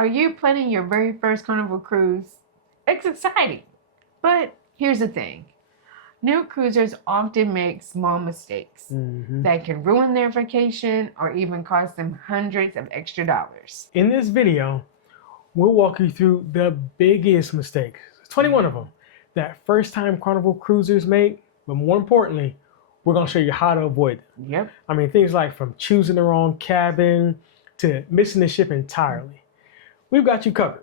Are you planning your very first Carnival cruise? It's exciting. But here's the thing. New cruisers often make small mistakes that can ruin their vacation or even cost them hundreds of extra dollars. In this video, we'll walk you through the biggest mistakes, 21 of them, that first-time Carnival cruisers make, but more importantly, we're going to show you how to avoid them. Yep. I mean, things like from choosing the wrong cabin to missing the ship entirely. We've got you covered.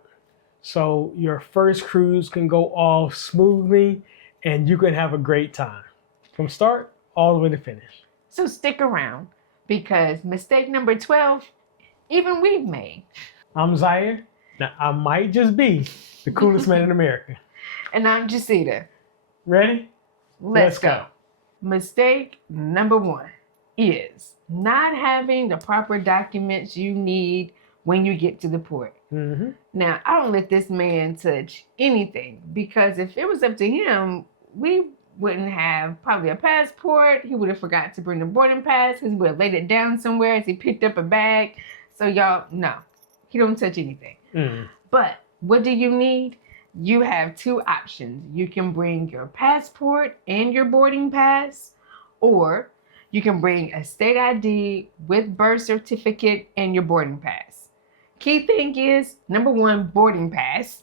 So your first cruise can go off smoothly and you can have a great time from start all the way to finish. So stick around because mistake number 12, even we've made. I'm Zaire. Now, I might just be the coolest man in America. And I'm Jacita. Ready? Let's go. Mistake number 1 is not having the proper documents you need when you get to the port. Now, I don't let this man touch anything because if it was up to him, we wouldn't have probably a passport. He would have forgot to bring the boarding pass. He would have laid it down somewhere as he picked up a bag. So y'all, no, he don't touch anything. But what do you need? You have 2 options. You can bring your passport and your boarding pass, or you can bring a state ID with birth certificate and your boarding pass. Key thing is, number 1, boarding pass.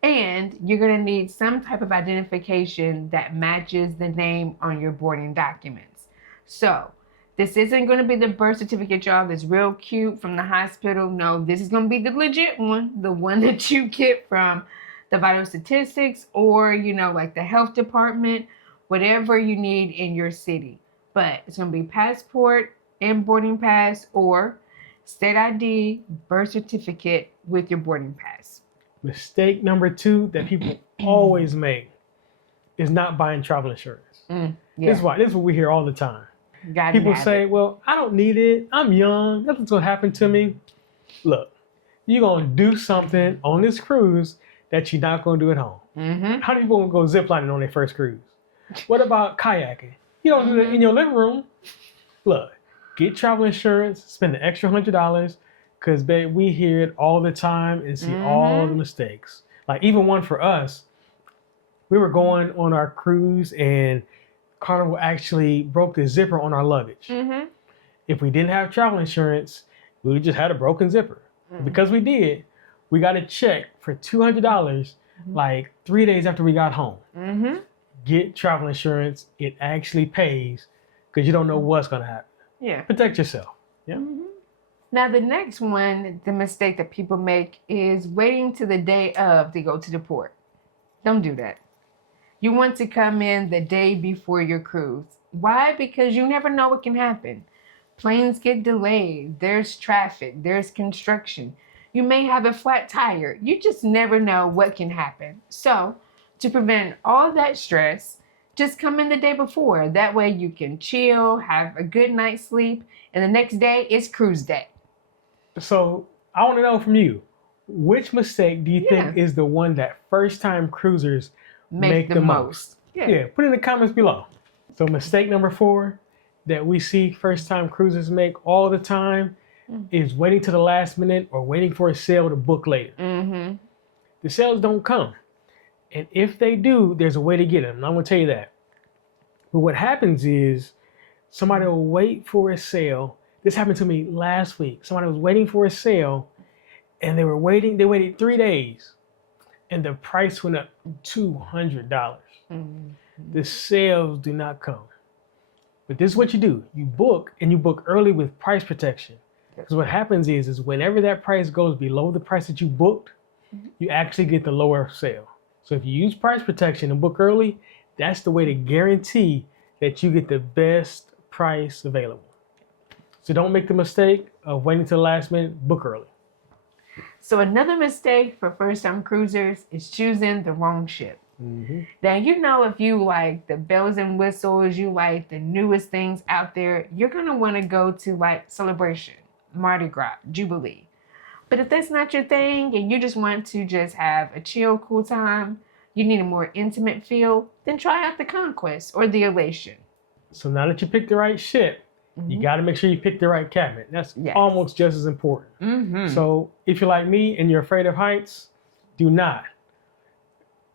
And you're going to need some type of identification that matches the name on your boarding documents. So this isn't going to be the birth certificate, y'all, that's real cute from the hospital. No, this is going to be the legit one, the one that you get from the vital statistics or, you know, like the health department, whatever you need in your city. But it's going to be passport and boarding pass or state ID, birth certificate with your boarding pass. Mistake number 2 that people always make is not buying travel insurance. This is what we hear all the time. People say, well, I don't need it. I'm young. Nothing's going to happen to me. Look, you're going to do something on this cruise that you're not going to do at home. How many people go ziplining on their first cruise? What about kayaking? You don't do that in your living room. Look, get travel insurance, spend the extra $100 because, babe, we hear it all the time and see all the mistakes. Like even one for us, we were going on our cruise and Carnival actually broke the zipper on our luggage. If we didn't have travel insurance, we would just had a broken zipper. Because we did, we got a check for $200 like 3 days after we got home. Get travel insurance. It actually pays because you don't know what's going to happen. Yeah. Protect yourself. Yeah. Now, the next one, the mistake that people make is waiting to the day of to go to the port. Don't do that. You want to come in the day before your cruise. Why? Because you never know what can happen. Planes get delayed. There's traffic. There's construction. You may have a flat tire. You just never know what can happen. So, to prevent all that stress, just come in the day before. That way you can chill, have a good night's sleep, and the next day is cruise day. So I want to know from you, which mistake do you think is the one that first-time cruisers make the most? Yeah, put it in the comments below. So mistake number 4 that we see first-time cruisers make all the time is waiting to the last minute or waiting for a sale to book later. The sales don't come. And if they do, there's a way to get them. And I'm going to tell you that. But what happens is somebody will wait for a sale. This happened to me last week. Somebody was waiting for a sale and they waited 3 days and the price went up $200. The sales do not come. But this is what you do. You book and you book early with price protection. Because what happens is whenever that price goes below the price that you booked, you actually get the lower sale. So if you use price protection and book early, that's the way to guarantee that you get the best price available. So don't make the mistake of waiting till the last minute, book early. So another mistake for first-time cruisers is choosing the wrong ship. Now, you know, if you like the bells and whistles, you like the newest things out there, you're going to want to go to like Celebration, Mardi Gras, Jubilee. But if that's not your thing and you just want to just have a chill, cool time, you need a more intimate feel, then try out the Conquest or the Elation. So now that you picked the right ship, You got to make sure you pick the right cabin. That's almost just as important. So if you're like me and you're afraid of heights, do not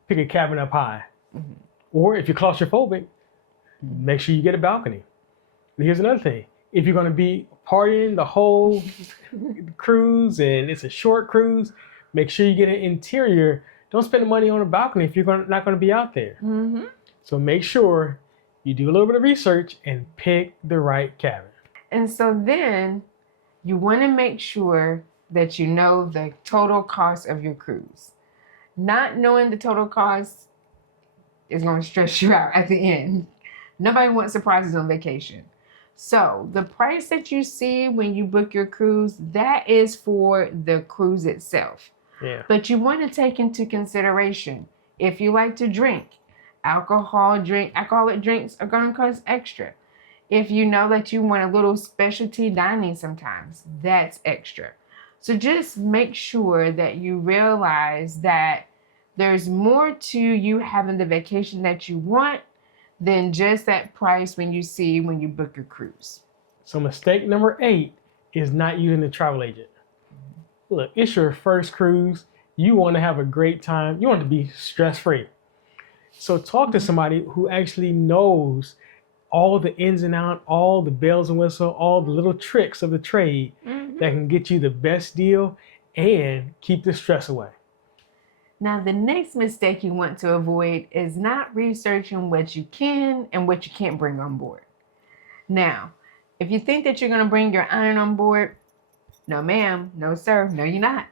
pick a cabin up high. Or if you're claustrophobic, make sure you get a balcony. And here's another thing. If you're going to be partying the whole cruise and it's a short cruise, make sure you get an interior. Don't spend the money on a balcony if you're not going to be out there. So make sure you do a little bit of research and pick the right cabin. And so then you want to make sure that you know the total cost of your cruise. Not knowing the total cost is going to stress you out at the end. Nobody wants surprises on vacation. So the price that you see when you book your cruise, that is for the cruise itself. But you want to take into consideration, if you like to drink, alcoholic drinks are going to cost extra. If you know that you want a little specialty dining sometimes, that's extra. So just make sure that you realize that there's more to you having the vacation that you want than just that price when you book your cruise. So mistake number 8 is not using a travel agent. Look, it's your first cruise. You want to have a great time. You want to be stress-free. So talk to somebody who actually knows all the ins and outs, all the bells and whistles, all the little tricks of the trade that can get you the best deal and keep the stress away. Now, the next mistake you want to avoid is not researching what you can and what you can't bring on board. Now, if you think that you're going to bring your iron on board, no ma'am, no sir, no you're not.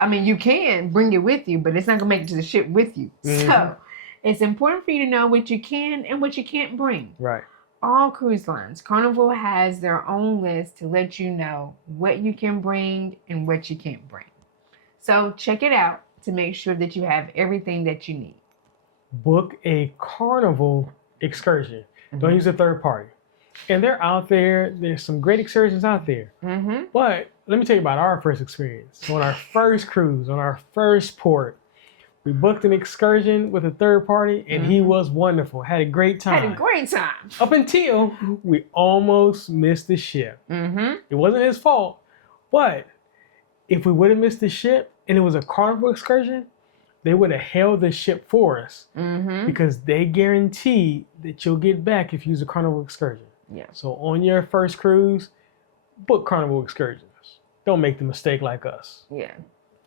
I mean, you can bring it with you, but it's not going to make it to the ship with you. So it's important for you to know what you can and what you can't bring. Right. All cruise lines, Carnival has their own list to let you know what you can bring and what you can't bring. So check it out to make sure that you have everything that you need. Book a Carnival excursion. Don't use a third party. And they're out there. There's some great excursions out there. But let me tell you about our first experience. So on our first cruise, on our first port, we booked an excursion with a third party, and he was wonderful. Had a great time. Had a great time. Up until we almost missed the ship. It wasn't his fault, but if we would have missed the ship and it was a Carnival excursion, they would have held the ship for us because they guarantee that you'll get back if you use a Carnival excursion. So on your first cruise, book Carnival excursions. Don't make the mistake like us.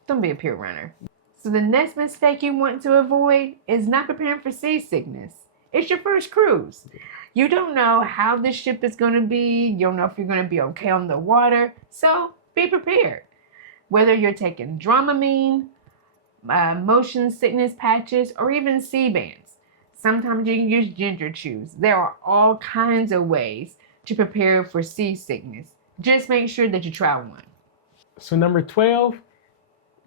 Don't be a pure runner. So the next mistake you want to avoid is not preparing for seasickness. It's your first cruise. You don't know how the ship is going to be. You don't know if you're going to be okay on the water. So be prepared. Whether you're taking Dramamine, motion sickness patches, or even sea bands. Sometimes you can use ginger chews. There are all kinds of ways to prepare for seasickness. Just make sure that you try one. So number 12,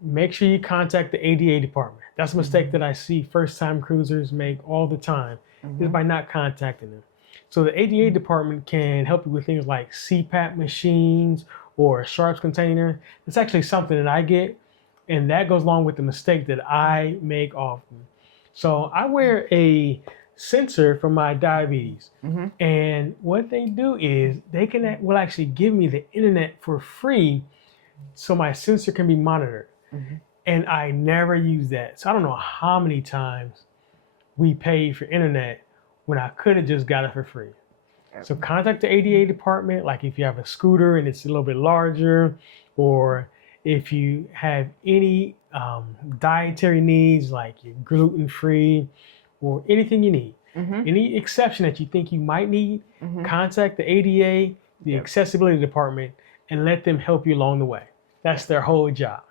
make sure you contact the ADA department. That's a mistake that I see first-time cruisers make all the time, is by not contacting them. So the ADA department can help you with things like CPAP machines or a sharps container. It's actually something that I get, and that goes along with the mistake that I make often. So I wear a sensor for my diabetes, and what they do is they will actually give me the internet for free so my sensor can be monitored. And I never use that. So I don't know how many times we paid for internet when I could have just got it for free. So contact the ADA department, like if you have a scooter and it's a little bit larger, or if you have any dietary needs, like you're gluten-free or anything you need. Any exception that you think you might need, contact the ADA, the accessibility department, and let them help you along the way. That's their whole job.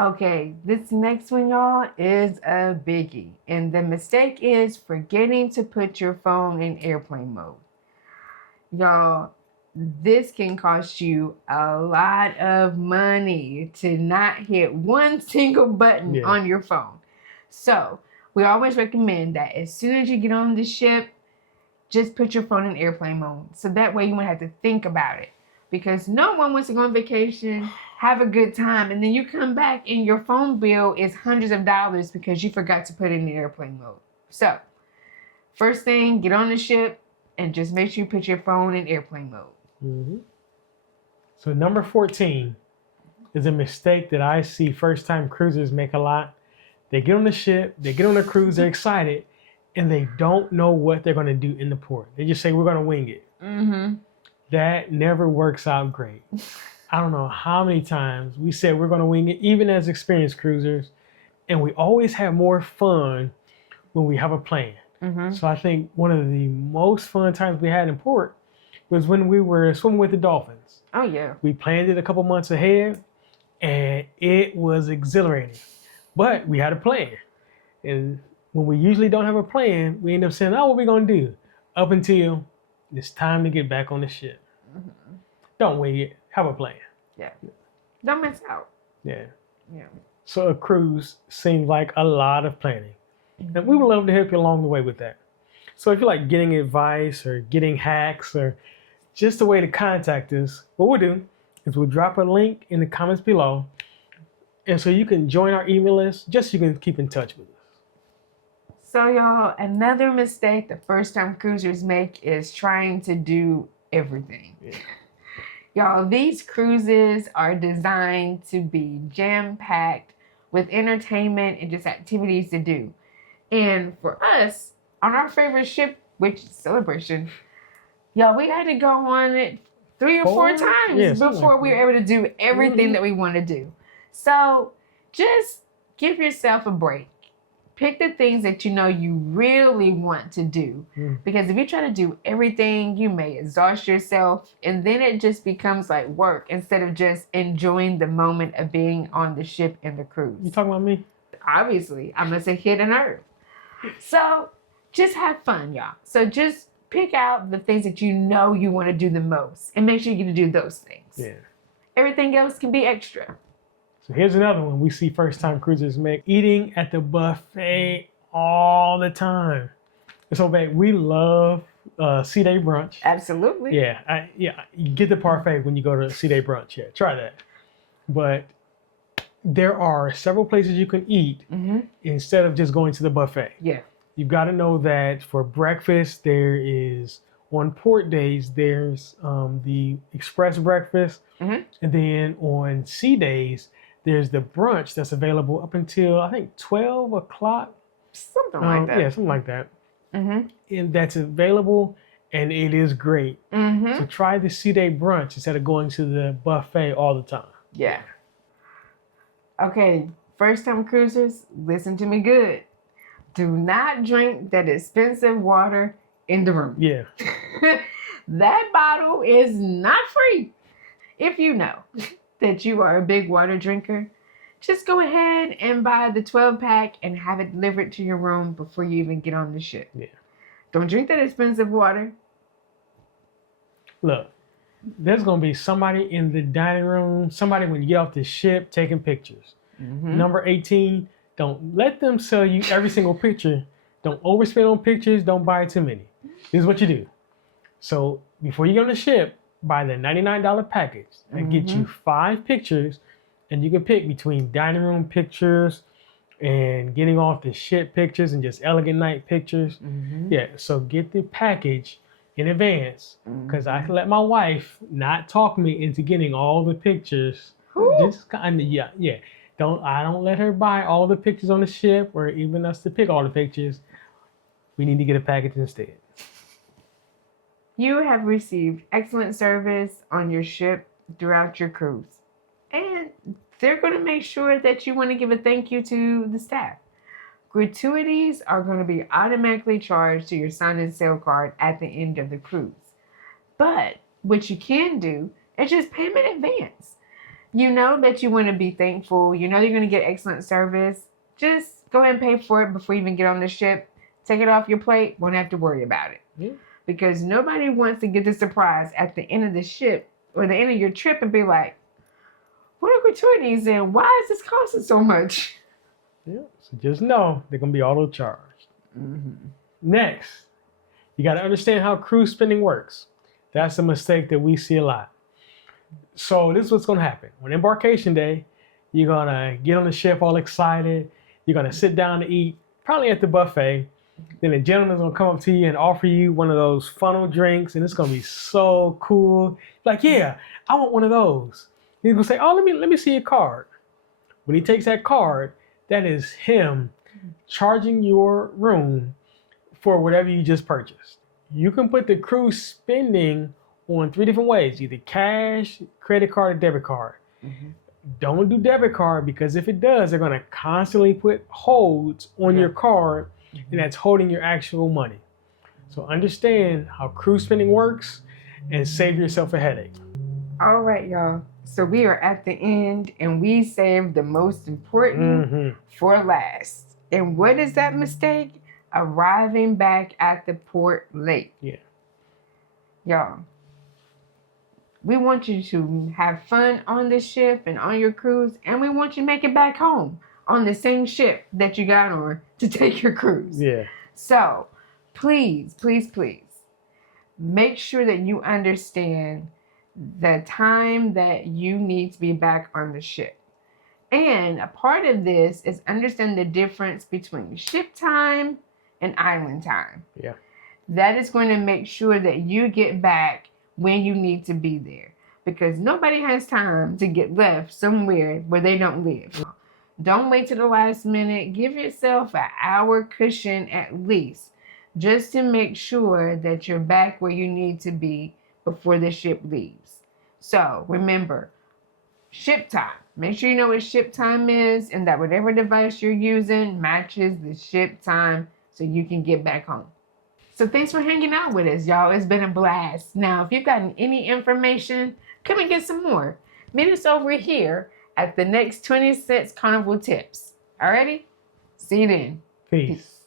Okay, this next one, y'all, is a biggie. And the mistake is forgetting to put your phone in airplane mode. Y'all, this can cost you a lot of money to not hit one single button on your phone. So we always recommend that as soon as you get on the ship, just put your phone in airplane mode. So that way you won't have to think about it. Because no one wants to go on vacation, have a good time, and then you come back and your phone bill is hundreds of dollars because you forgot to put it in airplane mode. So, first thing, get on the ship, And just make sure you put your phone in airplane mode. Mm-hmm. So number 14 is a mistake that I see first-time cruisers make a lot. They get on the ship, they get on the cruise, they're excited, and they don't know what they're going to do in the port. They just say, we're going to wing it. Mm-hmm. That never works out great. I don't know how many times we said we're going to wing it, even as experienced cruisers, and we always have more fun when we have a plan. Mm-hmm. So I think one of the most fun times we had in port was when we were swimming with the dolphins. Oh, yeah. We planned it a couple months ahead, and it was exhilarating. But we had a plan. And when we usually don't have a plan, we end up saying, oh, what are we going to do? Up until it's time to get back on the ship. Mm-hmm. Don't wing it. Have a plan. Yeah. Don't miss out. Yeah. Yeah. So a cruise seems like a lot of planning. And we would love to help you along the way with that. So if you like getting advice or getting hacks or just a way to contact us, what we'll do is we'll drop a link in the comments below. And so you can join our email list just so you can keep in touch with us. So y'all, another mistake the first-time cruisers make is trying to do everything. Yeah. Y'all, these cruises are designed to be jam-packed with entertainment and just activities to do. And for us, on our favorite ship, which is Celebration, y'all, we had to go on it 3 or 4 times before we were able to do everything that we want to do. So just give yourself a break. Pick the things that you know you really want to do. Because if you try to do everything, you may exhaust yourself. And then it just becomes like work instead of just enjoying the moment of being on the ship and the cruise. You talking about me? Obviously, I'm going to say hit a nerve. So just have fun, y'all. So just pick out the things that you know you want to do the most. And make sure you get to do those things. Yeah. Everything else can be extra. So here's another one we see first-time cruisers make. Eating at the buffet all the time. So, babe, we love sea day brunch. Absolutely. Yeah, you get the parfait when you go to sea day brunch. Yeah, try that. But there are several places you can eat instead of just going to the buffet. Yeah. You've got to know that for breakfast, there is, on port days, there's the express breakfast. And then on sea days, there's the brunch that's available up until, I think, 12 o'clock. Something like that. Yeah, something like that. And that's available, and it is great. So try the sea day brunch instead of going to the buffet all the time. Yeah. Okay, first-time cruisers, listen to me good. Do not drink that expensive water in the room. Yeah. That bottle is not free. If you know that you are a big water drinker, just go ahead and buy the 12-pack and have it delivered to your room before you even get on the ship. Yeah. Don't drink that expensive water. Look, there's going to be somebody in the dining room, somebody when you get off the ship taking pictures. Number 18, don't let them sell you every single picture. Don't overspend on pictures. Don't buy too many. This is what you do. So before you get on the ship, buy the $99 package and get you 5 pictures, and you can pick between dining room pictures and getting off the ship pictures and just elegant night pictures. Yeah, so get the package in advance because I can let my wife not talk me into getting all the pictures. Just kind of, yeah. I don't let her buy all the pictures on the ship or even us to pick all the pictures. We need to get a package instead. You have received excellent service on your ship throughout your cruise. And they're going to make sure that you want to give a thank you to the staff. Gratuities are going to be automatically charged to your sign and sail card at the end of the cruise. But what you can do is just pay them in advance. You know that you want to be thankful. You know you're going to get excellent service. Just go ahead and pay for it before you even get on the ship. Take it off your plate. Won't have to worry about it. Yeah. Because nobody wants to get the surprise at the end of the ship or the end of your trip and be like, what are gratuities and why is this costing so much? Yeah, so just know they're going to be auto charged. Next, you got to understand how cruise spending works. That's a mistake that we see a lot. So this is what's going to happen. On embarkation day, you're going to get on the ship all excited. You're going to sit down to eat, probably at the buffet. Then the gentleman's gonna come up to you and offer you one of those funnel drinks, and it's gonna be so cool. Like, yeah, I want one of those. He's gonna say, oh, let me see your card. When he takes that card, that is him charging your room for whatever you just purchased. You can put the cruise spending on 3 different ways, either cash, credit card, or debit card. Mm-hmm. Don't do debit card, because if it does, they're gonna constantly put holds on your card, and that's holding your actual money. So understand how cruise spending works and save yourself a headache. All right, y'all. So we are at the end, and we saved the most important for last. And what is that mistake? Arriving back at the port late. Yeah. Y'all, we want you to have fun on the ship and on your cruise, and we want you to make it back home on the same ship that you got on to take your cruise. Yeah. So please, please, please make sure that you understand the time that you need to be back on the ship. And a part of this is understand the difference between ship time and island time. Yeah. That is going to make sure that you get back when you need to be there, because nobody has time to get left somewhere where they don't live. Don't wait to the last minute. Give yourself an hour cushion at least, just to make sure that you're back where you need to be before the ship leaves. So remember, ship time. Make sure you know what ship time is, and that whatever device you're using matches the ship time so you can get back home. So thanks for hanging out with us, y'all. It's been a blast. Now, if you've gotten any information, come and get some more. Meet us over here at the next 20 Cents Carnival Tips. Alrighty? See you then. Peace.